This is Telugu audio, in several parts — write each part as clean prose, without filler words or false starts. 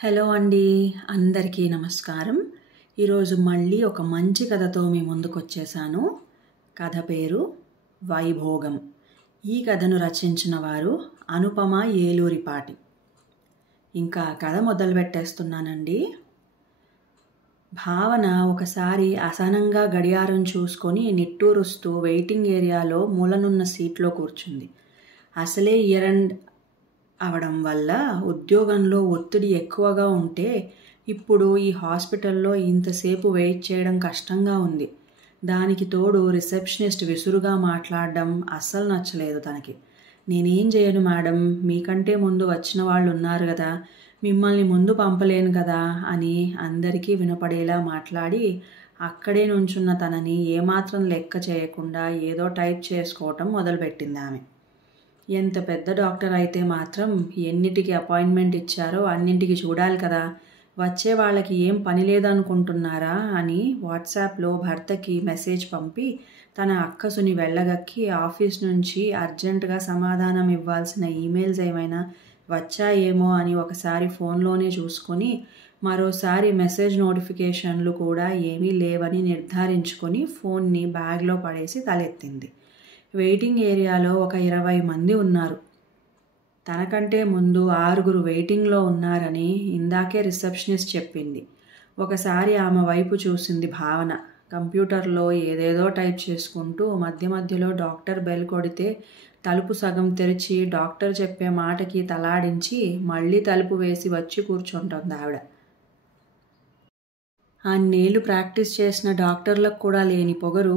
హలో అండి, అందరికీ నమస్కారం. ఈరోజు మళ్ళీ ఒక మంచి కథతో మీ ముందుకు వచ్చేసాను. కథ పేరు వైభోగం. ఈ కథను రచించిన వారు అనుపమ ఏలూరిపాటి. ఇంకా కథ మొదలు పెట్టేస్తున్నానండి. భావన ఒకసారి అసహనంగా గడియారం చూసుకొని నిట్టూరుస్తూ వెయిటింగ్ ఏరియాలో మూలనున్న సీట్లో కూర్చుంది. అసలే ఇయర్ ఎండ్ అవడం వల్ల ఉద్యోగంలో ఒత్తిడి ఎక్కువగా ఉంటే ఇప్పుడు ఈ హాస్పిటల్లో ఇంతసేపు వెయిట్ చేయడం కష్టంగా ఉంది. దానికి తోడు రిసెప్షనిస్ట్ విసురుగా మాట్లాడడం అస్సలు నచ్చలేదు తనకి. నేనేం చేయను మేడం, మీకంటే ముందు వచ్చిన వాళ్ళు ఉన్నారు కదా, మిమ్మల్ని ముందు పంపలేను కదా అని అందరికీ వినపడేలా మాట్లాడి అక్కడే నుంచున్న తనని ఏమాత్రం లెక్క చేయకుండా ఏదో టైప్ చేసుకోవటం మొదలుపెట్టింది ఆమె. ఎంత పెద్ద డాక్టర్ అయితే మాత్రం ఎన్నిటికి అపాయింట్మెంట్ ఇచ్చారో అన్నింటికి చూడాలి కదా, వచ్చే వాళ్ళకి ఏం పని లేదనుకుంటున్నారా అని వాట్సాప్లో భర్తకి మెసేజ్ పంపి తన అక్కసుని వెళ్ళగక్కి ఆఫీస్ నుంచి అర్జెంటుగా సమాధానం ఇవ్వాల్సిన ఈమెయిల్స్ ఏమైనా వచ్చాయేమో అని ఒకసారి ఫోన్లోనే చూసుకొని మరోసారి మెసేజ్ నోటిఫికేషన్లు కూడా ఏమీ లేవని నిర్ధారించుకొని ఫోన్ని బ్యాగ్లో పడేసి తలెత్తింది. వెయిటింగ్ ఏరియాలో ఒక 20 మంది ఉన్నారు. తనకంటే ముందు 6 వెయిటింగ్లో ఉన్నారని ఇందాకే రిసెప్షనిస్ట్ చెప్పింది. ఒకసారి ఆమె వైపు చూసింది భావన. కంప్యూటర్లో ఏదేదో టైప్ చేసుకుంటూ మధ్య మధ్యలో డాక్టర్ బెల్ కొడితే తలుపు సగం తెరిచి డాక్టర్ చెప్పే మాటకి తలాడించి మళ్ళీ తలుపు వేసి వచ్చి కూర్చుంటోంది ఆవిడ. అన్నేళ్ళు ప్రాక్టీస్ చేసిన డాక్టర్లకు కూడా లేని పొగరు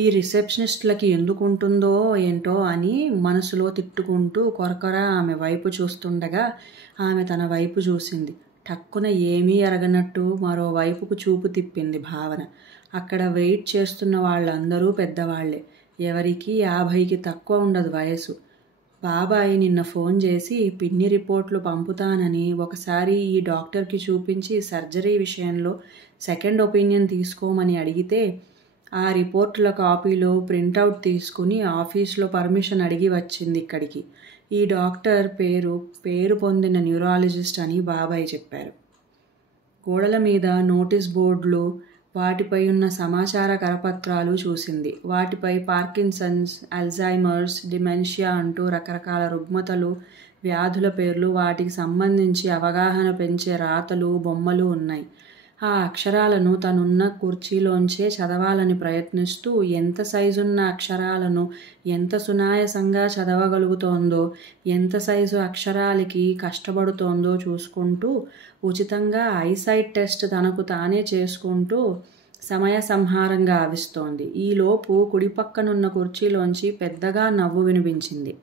ఈ రిసెప్షనిస్టులకి ఎందుకుంటుందో ఏంటో అని మనసులో తిట్టుకుంటూ కొరకొర ఆమె వైపు చూస్తుండగా ఆమె తన వైపు చూసింది. టక్కున ఏమీ ఎరగనట్టు మరో వైపుకు చూపు తిప్పింది భావన. అక్కడ వెయిట్ చేస్తున్న వాళ్ళందరూ పెద్దవాళ్లే. ఎవరికీ 50కి తక్కువ ఉండదు వయసు. బాబాయి నిన్న ఫోన్ చేసి పిన్ని రిపోర్ట్లు పంపుతానని ఒకసారి ఈ డాక్టర్కి చూపించి సర్జరీ విషయంలో సెకండ్ ఒపీనియన్ తీసుకోమని అడిగితే ఆ రిపోర్టుల కాపీలు ప్రింటౌట్ తీసుకుని ఆఫీస్లో పర్మిషన్ అడిగి వచ్చింది ఇక్కడికి. ఈ డాక్టర్ పేరు పొందిన న్యూరాలజిస్ట్ అని బాబాయ్ చెప్పారు. గోడల మీద నోటీస్ బోర్డులు, వాటిపై ఉన్న సమాచార కరపత్రాలు చూసింది. వాటిపై పార్కిన్సన్స్, అల్జైమర్స్, డిమెన్షియా అంటూ రకరకాల రుగ్మతలు, వ్యాధుల పేర్లు, వాటికి సంబంధించి అవగాహన పెంచే రాతలు, బొమ్మలు ఉన్నాయి. ఆ అక్షరాలను తనున్న కుర్చీలోంచే చదవాలని ప్రయత్నిస్తూ ఎంత సైజున్న అక్షరాలను ఎంత సునాయాసంగా చదవగలుగుతోందో, ఎంత సైజు అక్షరాలకి కష్టపడుతోందో చూసుకుంటూ ఉచితంగా ఐసైట్ టెస్ట్ తనకు తానే చేసుకుంటూ సమయ సంహారం గావిస్తోంది. ఈలోపు కుడిపక్కనున్న కుర్చీలోంచి పెద్దగా నవ్వు వినిపించింది.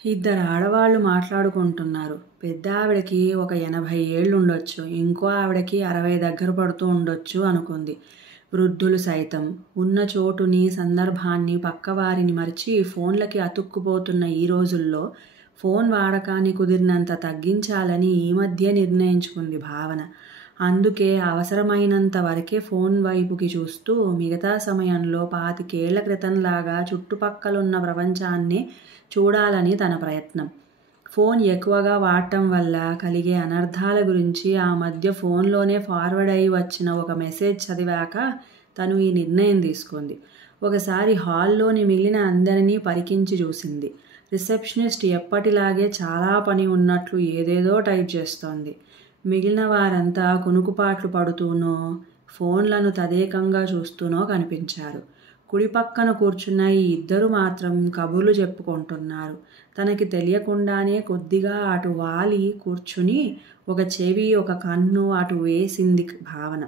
2 ఆడవాళ్లు మాట్లాడుకుంటున్నారు. పెద్ద ఆవిడకి ఒక 80 ఏళ్ళు ఉండొచ్చు, ఇంకో ఆవిడకి 60 దగ్గర పడుతూ ఉండొచ్చు అనుకుంది. వృద్ధులు సైతం. ఉన్న చోటుని, సందర్భాన్ని, పక్కవారిని మరిచి ఫోన్లకి అతుక్కుపోతున్న ఈ రోజుల్లో ఫోన్ వాడకాన్ని కుదిరినంత తగ్గించాలని ఈ మధ్య నిర్ణయించుకుంది భావన. అందుకే అవసరమైనంత వరకే ఫోన్ వైపుకి చూస్తూ మిగతా సమయంలో 25 ఏళ్ల క్రితంలాగా చుట్టుపక్కలున్న ప్రపంచాన్నే చూడాలని తన ప్రయత్నం. ఫోన్ ఎక్కువగా వాడటం వల్ల కలిగే అనర్థాల గురించి ఆ మధ్య ఫోన్లోనే ఫార్వర్డ్ అయి వచ్చిన ఒక మెసేజ్ చదివాక తను ఈ నిర్ణయం తీసుకుంది. ఒకసారి హాల్లోని మిగిలిన అందరినీ పరికించి చూసింది. రిసెప్షనిస్ట్ ఎప్పటిలాగే చాలా పని ఉన్నట్లు ఏదేదో టైప్ చేస్తోంది. మిగిలిన వారంతా కునుకుపాట్లు పడుతూనో ఫోన్లను తదేకంగా చూస్తూనో కనిపించారు. కుడిపక్కన కూర్చున్న ఈ 2 మాత్రం కబుర్లు చెప్పుకుంటున్నారు. తనకి తెలియకుండానే కొద్దిగా అటు వాలి కూర్చుని ఒక చెవి ఒక కన్ను అటు వేసింది భావన.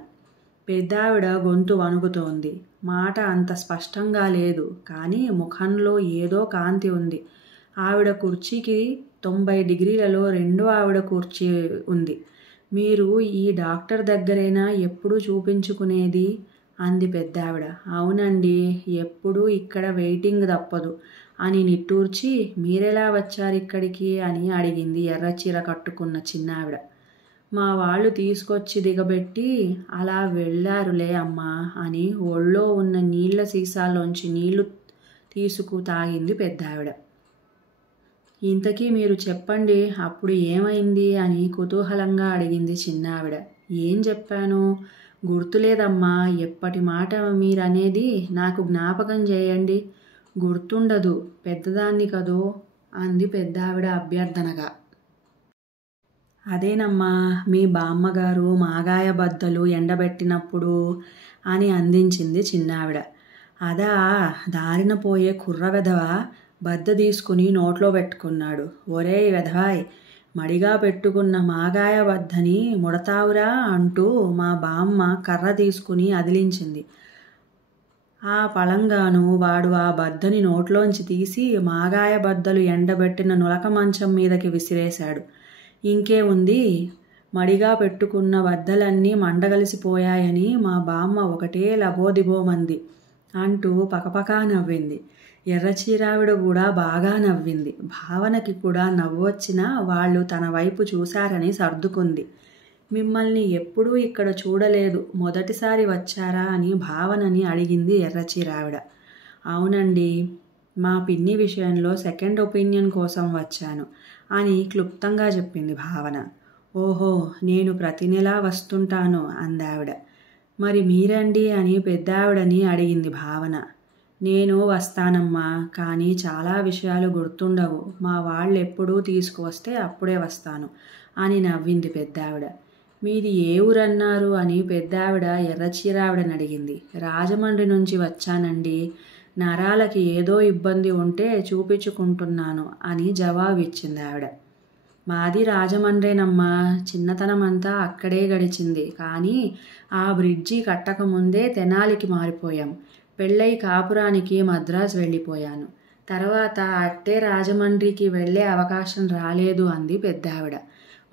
పెద్దావిడ గొంతు వణుకుతోంది. మాట అంత స్పష్టంగా లేదు, కానీ ముఖంలో ఏదో కాంతి ఉంది. ఆవిడ కుర్చీకి 90 డిగ్రీలలో రెండో ఆవిడ కుర్చీ ఉంది. మీరు ఈ డాక్టర్ దగ్గరేనా ఎప్పుడూ చూపించుకునేది అంది పెద్దావిడ. అవునండి, ఎప్పుడూ ఇక్కడ వెయిటింగ్ తప్పదు అని నిట్టూర్చి మీరెలా వచ్చారిక్కడికి అని అడిగింది ఎర్రచీర కట్టుకున్న చిన్నావిడ. మా వాళ్ళు తీసుకొచ్చి దిగబెట్టి అలా వెళ్ళారులే అమ్మా అని ఒళ్ళో ఉన్న నీళ్ల సీసాలోంచి నీళ్లు తీసుకు తాగింది పెద్దావిడ. ఇంతకీ మీరు చెప్పండి, అప్పుడు ఏమైంది అని కుతూహలంగా అడిగింది చిన్నావిడ. ఏం చెప్పాను? గుర్తులేదమ్మా. ఎప్పటి మాట మీరనేది నాకు జ్ఞాపకం చేయండి. గుర్తుండదు, పెద్దదాన్ని కదూ అంది పెద్దావిడ అభ్యర్థనగా. అదేనమ్మా, మీ బామ్మగారు మాగాయ బద్దలు ఎండబెట్టినప్పుడు అని అందించింది చిన్నావిడ. అదా, దారిన పోయే కుర్ర వెధవ బద్ద తీసుకుని నోట్లో పెట్టుకున్నాడు. ఒరేయ్ వెధవాయ్, మడిగా పెట్టుకున్న మాగాయ బద్దని ముడతావురా అంటూ మా బామ్మ కర్ర తీసుకుని అదిలించింది. ఆ పళంగాను వాడు ఆ బద్దని నోట్లోంచి తీసి మాగాయ బద్దలు ఎండబెట్టిన నులక మంచం మీదకి విసిరేశాడు. ఇంకే ఉంది, మడిగా పెట్టుకున్న బద్దలన్నీ మండగలిసిపోయాయని మా బామ్మ ఒకటే లబోదిబోమంది అంటూ పకపకా నవ్వింది. ఎర్రచీరావిడ కూడా బాగా నవ్వింది. భావనకి కూడా నవ్వొచ్చినా వాళ్ళు తన వైపు చూశారని సర్దుకుంది. మిమ్మల్ని ఎప్పుడూ ఇక్కడ చూడలేదు, మొదటిసారి వచ్చారా అని భావనని అడిగింది ఎర్రచీరావిడ. అవునండి, మా పిన్ని విషయంలో సెకండ్ ఒపీనియన్ కోసం వచ్చాను అని క్లుప్తంగా చెప్పింది భావన. ఓహో, నేను ప్రతి నెలా వస్తుంటాను అందావిడ. మరి మీరండి అని పెద్దావిడని అడిగింది భావన. నేను వస్తానమ్మా, కానీ చాలా విషయాలు గుర్తుండవు. మా వాళ్ళు ఎప్పుడూ తీసుకువస్తే అప్పుడే వస్తాను అని నవ్వింది పెద్దావిడ. మీది ఏ ఊరన్నారు అని పెద్దావిడ ఎర్రచీరావిడని అడిగింది. రాజమండ్రి నుంచి వచ్చానండి. నరాలకి ఏదో ఇబ్బంది ఉంటే చూపించుకుంటున్నాను అని జవాబు ఇచ్చింది ఆవిడ. మాది రాజమండ్రేనమ్మా. చిన్నతనమంతా అక్కడే గడిచింది. కానీ ఆ బ్రిడ్జి కట్టకముందే తెనాలికి మారిపోయాం. పెళ్ళై కాపురానికి మద్రాసు వెళ్ళిపోయాను. తర్వాత అట్టే రాజమండ్రికి వెళ్ళే అవకాశం రాలేదు అంది పెద్దావిడ.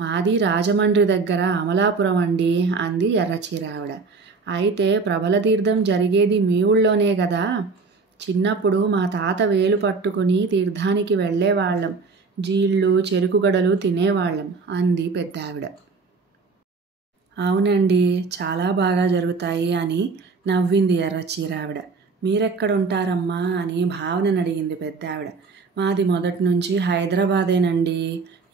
మాది రాజమండ్రి దగ్గర అమలాపురం అండి అంది ఎర్రచీరావిడ. అయితే ప్రబల తీర్థం జరిగేది మీ ఊళ్ళోనే కదా. చిన్నప్పుడు మా తాత వేలు పట్టుకుని తీర్థానికి వెళ్ళేవాళ్ళం. జీళ్ళు చెరుకుగడలు తినేవాళ్ళం అంది పెద్దావిడ. అవునండి, చాలా బాగా జరుగుతాయి అని నవ్వింది ఎర్రచీరావిడ. మీరెక్కడుంటారమ్మా అని భావనని అడిగింది పెద్దావిడ. మాది మొదటి నుంచి హైదరాబాదేనండి.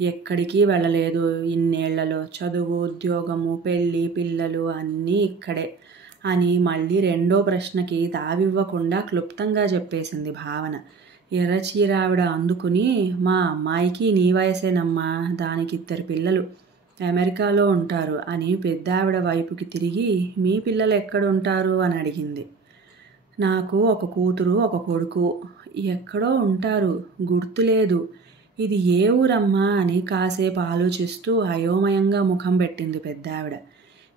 ఎక్కడికి వెళ్ళలేదు ఇన్నేళ్లలో. చదువు, ఉద్యోగము, పెళ్ళి, పిల్లలు అన్నీ ఇక్కడే అని మళ్ళీ రెండో ప్రశ్నకి తావివ్వకుండా క్లుప్తంగా చెప్పేసింది భావన. ఎర్రచీరావిడ అందుకుని, మా అమ్మాయికి నీ వయసేనమ్మా, దానికి 2 పిల్లలు అమెరికాలో ఉంటారు అని పెద్దావిడ వైపుకి తిరిగి, మీ పిల్లలు ఎక్కడుంటారు అని అడిగింది. నాకు ఒక కూతురు, ఒక కొడుకు. ఎక్కడో ఉంటారు, గుర్తులేదు. ఇది ఏ ఊరమ్మా అని కాసేపు ఆలోచిస్తూ అయోమయంగా ముఖం పెట్టింది పెద్దావిడ.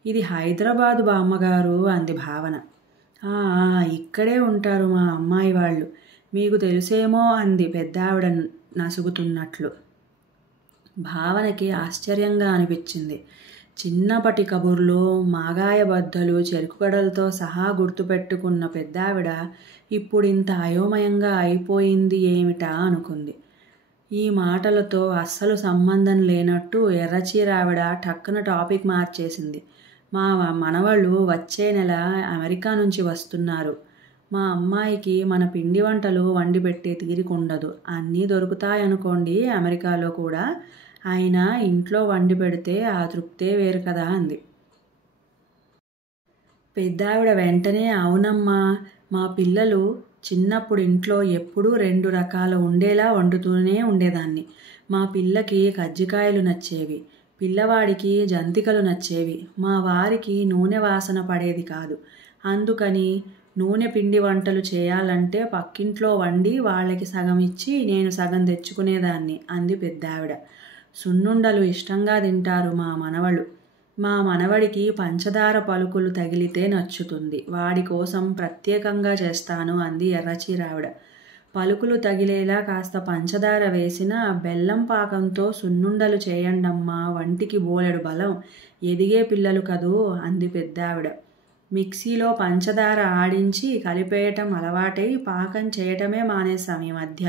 ఇది హైదరాబాదు బామ్మగారు అంది భావన. ఇక్కడే ఉంటారు మా అమ్మాయి వాళ్ళు. మీకు తెలుసేమో అంది పెద్దావిడ నసుగుతున్నట్లు. భావనకి ఆశ్చర్యంగా అనిపించింది. చిన్నపటి కబుర్లు, మాగాయ బద్దలు, చెరుకుగడలతో సహా గుర్తుపెట్టుకున్న పెద్దావిడ ఇప్పుడింత అయోమయంగా అయిపోయింది ఏమిటా అనుకుంది. ఈ మాటలతో అస్సలు సంబంధం లేనట్టు ఎర్రచీరావిడ టక్కున టాపిక్ మార్చేసింది. మా మనవాళ్ళు వచ్చే నెల అమెరికా నుంచి వస్తున్నారు. మా అమ్మాయికి మన పిండి వంటలు వండి పెట్టే తీరికుండదు. అన్నీ దొరుకుతాయనుకోండి అమెరికాలో కూడా. అయినా ఇంట్లో వండి పెడితే ఆ తృప్తే వేరు కదా అంది. పెద్దావిడ వెంటనే, అవునమ్మా, మా పిల్లలు చిన్నప్పుడు ఇంట్లో ఎప్పుడూ 2 రకాల ఉండేలా వండుతూనే ఉండేదాన్ని. మా పిల్లకి కజ్జికాయలు నచ్చేవి, పిల్లవాడికి జంతికలు నచ్చేవి. మా వారికి నూనె వాసన పడేది కాదు. అందుకని నూనె పిండి వంటలు చేయాలంటే పక్కింట్లో వండి వాళ్ళకి సగం ఇచ్చి నేను సగం తెచ్చుకునేదాన్ని అంది పెద్దావిడ. సున్నుండలు ఇష్టంగా తింటారు మా మనవళ్ళు. మా మనవడికి పంచదార పలుకులు తగిలితే నచ్చుతుంది. వాడి కోసం ప్రత్యేకంగా చేస్తాను అంది ఎర్రచీరావిడ. పలుకులు తగిలేలా కాస్త పంచదార వేసిన బెల్లం పాకంతో సున్నుండలు చేయండమ్మా, వంటికి బోలెడు బలం, ఎదిగే పిల్లలు కదూ అంది పెద్దావిడ. మిక్సీలో పంచదార ఆడించి కలిపేయటం అలవాటై పాకం చేయటమే మానేశాం ఈ మధ్య.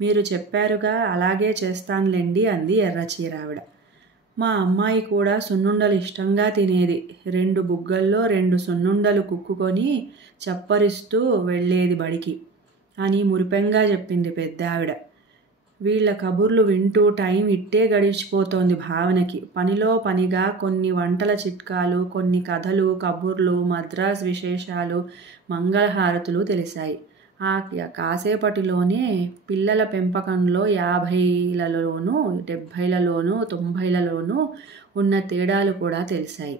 మీరు చెప్పారుగా, అలాగే చేస్తానులేండి అంది ఎర్రచీరావిడ. మా అమ్మాయి కూడా సున్నుండలు ఇష్టంగా తినేది. 2 బుగ్గల్లో 2 సున్నుండలు కుక్కుకొని చప్పరిస్తూ వెళ్ళేది బడికి అని మురిపెంగా చెప్పింది పెద్దావిడ. వీళ్ళ కబుర్లు వింటూ టైం ఇట్టే గడిచిపోతోంది భావనకి. పనిలో పనిగా కొన్ని వంటల చిట్కాలు, కొన్ని కథలు, కబుర్లు, మద్రాస్ విశేషాలు, మంగళహారతులు తెలిసాయి. ఆ కాసేపటిలోనే పిల్లల పెంపకంలో 50లలోనూ, 70లలోనూ, 90లలోనూ ఉన్న తేడాలు కూడా తెలిసాయి.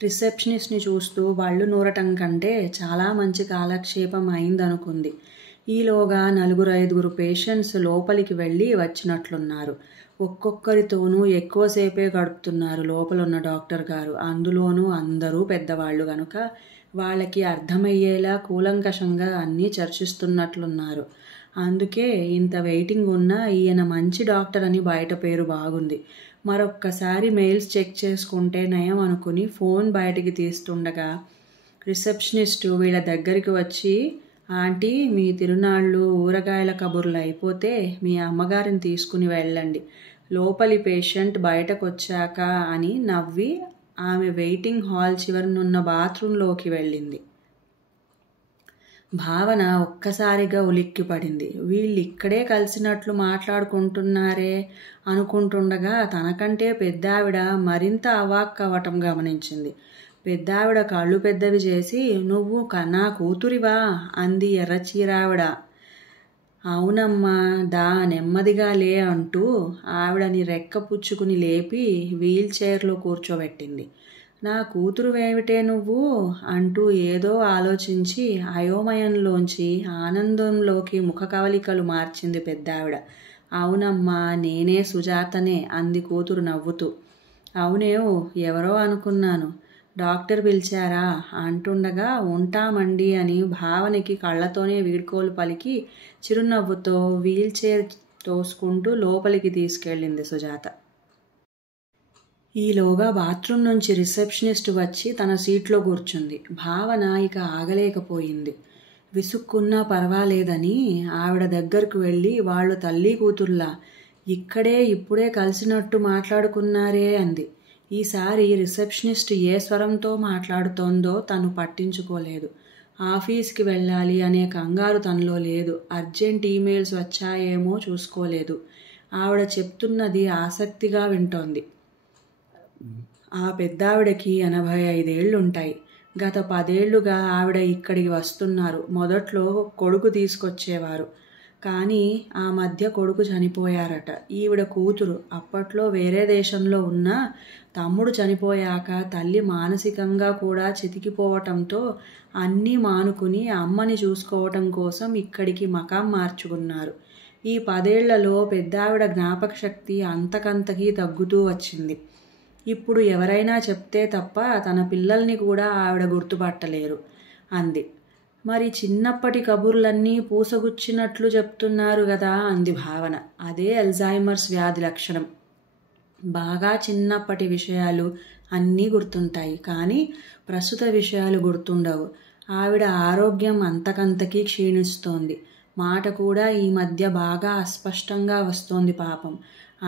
రిసెప్షనిస్ట్ని చూస్తూ బళ్ళు నూరటం కంటే చాలా మంచి కాలక్షేపం అయిందనుకుంది. ఈలోగా 4-5 పేషెంట్స్ లోపలికి వెళ్ళి వచ్చినట్లున్నారు. ఒక్కొక్కరితోనూ ఎక్కువసేపే గడుపుతున్నారు లోపలున్న డాక్టర్ గారు. అందులోనూ అందరూ పెద్దవాళ్ళు గనుక వాళ్ళకి అర్థమయ్యేలా కూలంకషంగా అన్నీ చర్చిస్తున్నట్లున్నారు. అందుకే ఇంత వెయిటింగ్ ఉన్నా ఈయన మంచి డాక్టర్ అని బయట పేరు బాగుంది. మరొక్కసారి మెయిల్స్ చెక్ చేసుకుంటే నయం అనుకుని ఫోన్ బయటికి తీస్తుండగా రిసెప్షనిస్టు వీళ్ళ దగ్గరికి వచ్చి, ఆంటీ, మీ తిరునాళ్ళు ఊరగాయల కబుర్లు అయిపోతే మీ అమ్మగారిని తీసుకుని వెళ్ళండి, లోపలి పేషెంట్ బయటకొచ్చాక అని నవ్వి ఆమె వెయిటింగ్ హాల్ చివరనున్న బాత్రూంలోకి వెళ్ళింది. భావన ఒక్కసారిగా ఉలిక్కిపడింది. వీళ్ళిక్కడే కలిసినట్లు మాట్లాడుకుంటున్నారే అనుకుంటుండగా తనకంటే పెద్దావిడ మరింత అవాక్కవటం గమనించింది. పెద్దావిడ కళ్ళు పెద్దవి చేసి, నువ్వు నా కూతురివా అంది ఎర్రచీరావిడ. అవునమ్మా, దా నెమ్మదిగా లే అంటూ ఆవిడని రెక్క పుచ్చుకుని లేపి వీల్ చైర్లో కూర్చోబెట్టింది. నా కూతురు ఏమిటే నువ్వు అంటూ ఏదో ఆలోచించి అయోమయంలోంచి ఆనందంలోకి ముఖ కవలికలు మార్చింది పెద్దావిడ. అవునమ్మా, నేనే సుజాతనే అంది కూతురు నవ్వుతూ. అవునేవు, ఎవరో అనుకున్నాను, డాక్టర్ పిలిచారా అంటుండగా ఉంటామండి అని భావనకి కళ్ళతోనే వీడ్కోలు పలికి చిరునవ్వుతో వీల్ చైర్ తోసుకుంటూ లోపలికి తీసుకెళ్ళింది సుజాత. ఈలోగా బాత్రూమ్ నుంచి రిసెప్షనిస్ట్ వచ్చి తన సీట్లో కూర్చుంది. భావన ఇక ఆగలేకపోయింది. విసుక్కున్నా పర్వాలేదని ఆవిడ దగ్గరకు వెళ్ళి, వాళ్ళు తల్లి కూతుర్లా ఇక్కడే ఇప్పుడే కలిసినట్టు మాట్లాడుకున్నారే అంది. ఈసారి రిసెప్షనిస్ట్ ఏ స్వరంతో మాట్లాడుతోందో తను పట్టించుకోలేదు. ఆఫీస్కి వెళ్ళాలి అనే కంగారు తనలో లేదు. అర్జెంట్ ఈమెయిల్స్ వచ్చాయేమో చూసుకోలేదు. ఆవిడ చెప్తున్నది ఆసక్తిగా వింటోంది. ఆ పెద్దావిడకి 85 ఏళ్లుంటాయి. గత 10 ఏళ్లుగా ఆవిడ ఇక్కడికి వస్తున్నారు. మొదట్లో కొడుకు తీసుకొచ్చేవారు, కానీ ఆ మధ్య కొడుకు చనిపోయారట. ఈవిడ కూతురు అప్పట్లో వేరే దేశంలో ఉన్నా తమ్ముడు చనిపోయాక తల్లి మానసికంగా కూడా చితికిపోవటంతో అన్నీ మానుకుని అమ్మని చూసుకోవటం కోసం ఇక్కడికి మకాం మార్చుకున్నారు. ఈ 10 ఏళ్లలో పెద్దావిడ జ్ఞాపక శక్తి అంతకంతకీ తగ్గుతూ వచ్చింది. ఇప్పుడు ఎవరైనా చెప్తే తప్ప తన పిల్లల్ని కూడా ఆవిడ గుర్తుపట్టలేరు అంది. మరి చిన్నప్పటి కబుర్లన్నీ పూసగుచ్చినట్లు చెప్తున్నారు కదా అంది భావన. అదే అల్జైమర్స్ వ్యాధి లక్షణం. బాగా చిన్నప్పటి విషయాలు అన్నీ గుర్తుంటాయి, కానీ ప్రస్తుత విషయాలు గుర్తుండవు. ఆవిడ ఆరోగ్యం అంతకంతకీ క్షీణిస్తోంది. మాట కూడా ఈ మధ్య బాగా అస్పష్టంగా వస్తోంది పాపం.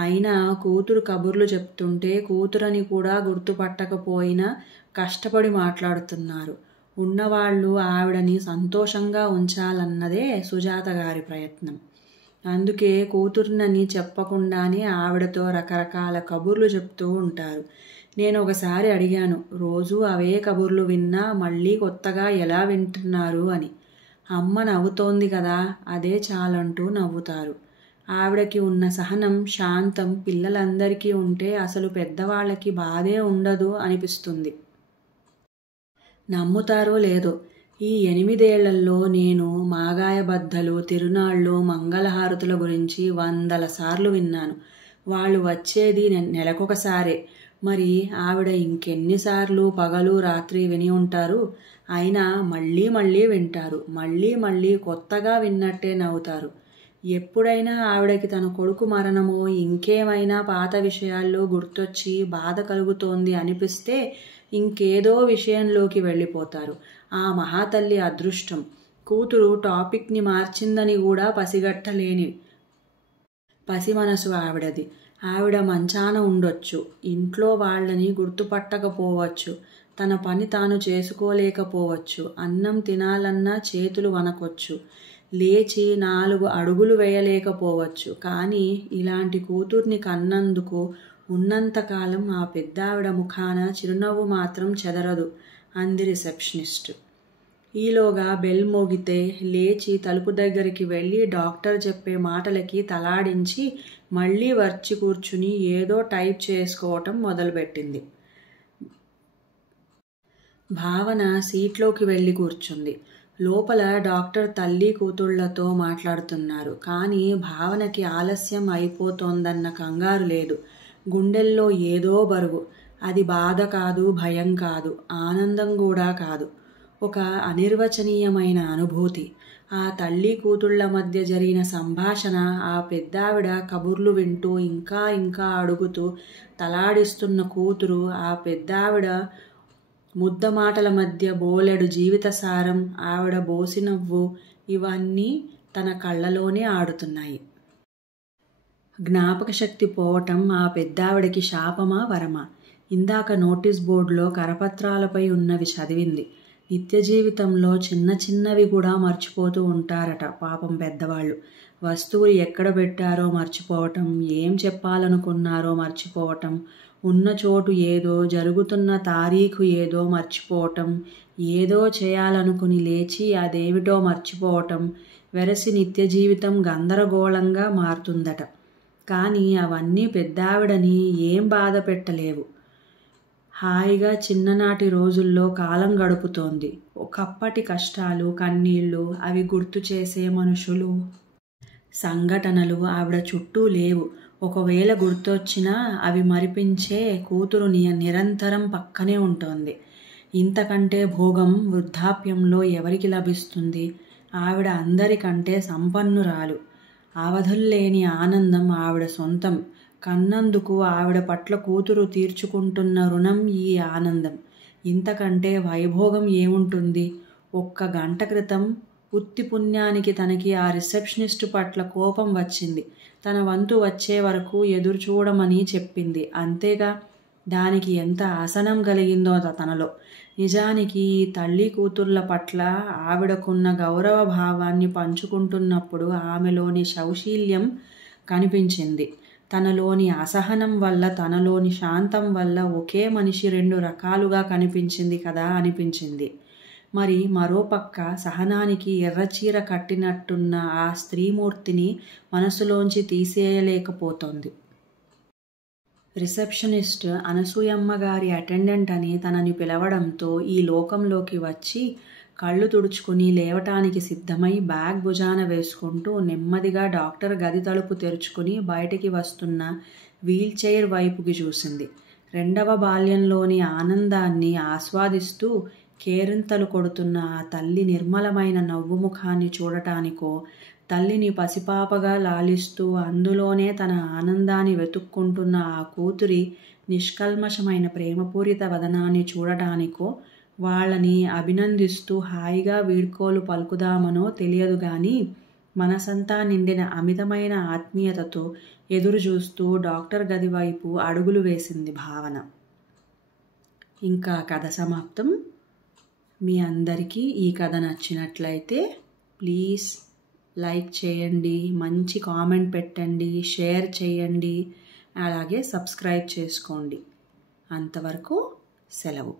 అయినా కూతురు కబుర్లు చెప్తుంటే కూతురని కూడా గుర్తుపట్టకపోయినా కష్టపడి మాట్లాడుతున్నారు. ఉన్నవాళ్ళు ఆవిడని సంతోషంగా ఉంచాలన్నదే సుజాత గారి ప్రయత్నం. అందుకే కూతుర్నని చెప్పకుండానే ఆవిడతో రకరకాల కబుర్లు చెప్తూ ఉంటారు. నేను ఒకసారి అడిగాను, రోజూ అవే కబుర్లు విన్నా మళ్ళీ కొత్తగా ఎలా వింటున్నారు అని. అమ్మ నవ్వుతోంది కదా, అదే చాలంటూ నవ్వుతారు. ఆవిడకి ఉన్న సహనం, శాంతం పిల్లలందరికీ ఉంటే అసలు పెద్దవాళ్ళకి బాధే ఉండదు అనిపిస్తుంది. నమ్ముతారో లేదో, ఈ 8 ఏళ్లలో నేను మాగాయబద్ధలు, తిరునాళ్ళు, మంగళహారతుల గురించి 100 సార్లు విన్నాను. వాళ్ళు వచ్చేది నెలకొకసారే. మరి ఆవిడ ఇంకెన్నిసార్లు పగలు రాత్రి విని ఉంటారు. అయినా మళ్ళీ మళ్ళీ వింటారు. మళ్ళీ మళ్ళీ కొత్తగా విన్నట్టే నవ్వుతారు. ఎప్పుడైనా ఆవిడకి తన కొడుకు మరణమో ఇంకేమైనా పాత విషయాల్లో గుర్తొచ్చి బాధ కలుగుతోంది అనిపిస్తే ఇంకేదో విషయంలోకి వెళ్ళిపోతారు. ఆ మహాతల్లి అదృష్టం. కూతురు టాపిక్ని మార్చిందని కూడా పసిగట్టలేని పసి మనసు ఆవిడది. ఆవిడ మంచాన ఉండొచ్చు, ఇంట్లో వాళ్ళని గుర్తుపట్టకపోవచ్చు, తన పని తాను చేసుకోలేకపోవచ్చు, అన్నం తినాలన్నా చేతులు వనకొచ్చు. లేచి 4 అడుగులు వేయలేకపోవచ్చు. కానీ ఇలాంటి కూతుర్ని కన్నందుకు ఉన్నంతకాలం ఆ పెద్దావిడ ముఖాన చిరునవ్వు మాత్రం చెదరదు అంది రిసెప్షనిస్ట్. ఈలోగా బెల్ మోగితే లేచి తలుపు దగ్గరికి వెళ్ళి డాక్టర్ చెప్పే మాటలకి తలాడించి మళ్ళీ వచ్చి కూర్చుని ఏదో టైప్ చేసుకోవటం మొదలుపెట్టింది. భావన సీట్లోకి వెళ్ళి కూర్చుంది. లోపల డాక్టర్ తల్లి కూతుళ్లతో మాట్లాడుతున్నారు. కానీ భావనకి ఆలస్యం అయిపోతోందన్న కంగారు లేదు. గుండెల్లో ఏదో బరువు. అది బాధ కాదు, భయం కాదు, ఆనందం కూడా కాదు. ఒక అనిర్వచనీయమైన అనుభూతి. ఆ తల్లి కూతుళ్ల మధ్య జరిగిన సంభాషణ, ఆ పెద్దావిడ కబుర్లు వింటూ ఇంకా ఇంకా అడుగుతూ తలాడిస్తున్న కూతురు, ఆ పెద్దావిడ ముద్ద మాటల మధ్య బోలెడు జీవిత సారం, ఆవిడ బోసినవ్వు, ఇవన్నీ తన కళ్ళలోనే ఆడుతున్నాయి. జ్ఞాపక శక్తి పోవటం ఆ పెద్దావిడకి శాపమా వరమా? ఇందాక నోటీస్ బోర్డులో కరపత్రాలపై ఉన్నవి చదివింది. నిత్య జీవితంలో చిన్న చిన్నవి కూడా మర్చిపోతూ ఉంటారట పాపం పెద్దవాళ్ళు. వస్తువులు ఎక్కడ పెట్టారో మర్చిపోవటం, ఏం చెప్పాలనుకున్నారో మర్చిపోవటం, ఉన్న చోటు ఏదో, జరుగుతున్న తారీఖు ఏదో మర్చిపోవటం, ఏదో చేయాలనుకుని లేచి అదేమిటో మర్చిపోవటం, వెరసి నిత్య జీవితం గందరగోళంగా మారుతుందట. కానీ అవన్నీ పెద్దావిడని ఏం బాధ పెట్టలేవు. హాయిగా చిన్ననాటి రోజుల్లో కాలం గడుపుతోంది. ఒకప్పటి కష్టాలు, కన్నీళ్ళు, అవి గుర్తు చేసే మనుషులు, సంఘటనలు ఆవిడ చుట్టూ లేవు. ఒకవేళ గుర్తొచ్చినా అవి మరిపించే కూతురు నిరంతరం పక్కనే ఉంటోంది. ఇంతకంటే భోగం వృద్ధాప్యంలో ఎవరికి లభిస్తుంది? ఆవిడ అందరికంటే సంపన్నురాలు. అవధుల్లేని ఆనందం ఆవిడ సొంతం. కన్నందుకు ఆవిడ పట్ల కూతురు తీర్చుకుంటున్న రుణం ఈ ఆనందం. ఇంతకంటే వైభోగం ఏముంటుంది? 1 గంట క్రితం ఉత్తి పుణ్యానికి తనకి ఆ రిసెప్షనిస్టు పట్ల కోపం వచ్చింది. తన వంతు వచ్చే వరకు ఎదురు చూడమని చెప్పింది. అంతేగా, దానికి ఎంత ఆసనం కలిగిందో తనలో. నిజానికి ఈ తల్లి కూతుర్ల పట్ల ఆవిడకున్న గౌరవ భావాన్ని పంచుకుంటున్నప్పుడు ఆమెలోని సౌశీల్యం కనిపించింది. తనలోని అసహనం వల్ల, తనలోని శాంతం వల్ల ఒకే మనిషి 2 రకాలుగా కనిపించింది కదా అనిపించింది. మరి మరోపక్క సహనానికి ఎర్రచీర కట్టినట్టున్న ఆ స్త్రీమూర్తిని మనసులోంచి తీసేయలేకపోతోంది. రిసెప్షనిస్ట్ అనసూయమ్మగారి అటెండెంట్ అని తనని పిలవడంతో ఈ లోకంలోకి వచ్చి కళ్ళు తుడుచుకుని లేవటానికి సిద్ధమై బ్యాగ్ భుజాన వేసుకుంటూ నెమ్మదిగా డాక్టర్ గది తలుపు తెరుచుకుని బయటికి వస్తున్న వీల్చైర్ వైపుకి చూసింది. 2వ బాల్యంలోని ఆనందాన్ని ఆస్వాదిస్తూ కేరింతలు కొడుతున్న ఆ తల్లి నిర్మలమైన నవ్వు ముఖాన్ని చూడటానికో, తల్లిని పసిపాపగా లాలిస్తూ అందులోనే తన ఆనందాన్ని వెతుక్కుంటున్న ఆ కూతురి నిష్కల్మషమైన ప్రేమపూరిత వదనాన్ని చూడటానికో వాళ్ళని అభినందిస్తూ హాయిగా వీడ్కోలు పలుకుదామనో తెలియదు గాని మనసంతా నిండిన అమితమైన ఆత్మీయతతో ఎదురు చూస్తూ డాక్టర్ గది వైపు అడుగులు వేసింది భావన. ఇంకా కథ సమాప్తం. మీ అందరికీ ఈ కథ నచ్చినట్లయితే ప్లీజ్ లైక్ చేయండి, మంచి కామెంట్ పెట్టండి, షేర్ చేయండి, అలాగే సబ్స్క్రైబ్ చేసుకోండి. అంతవరకు సెలవు.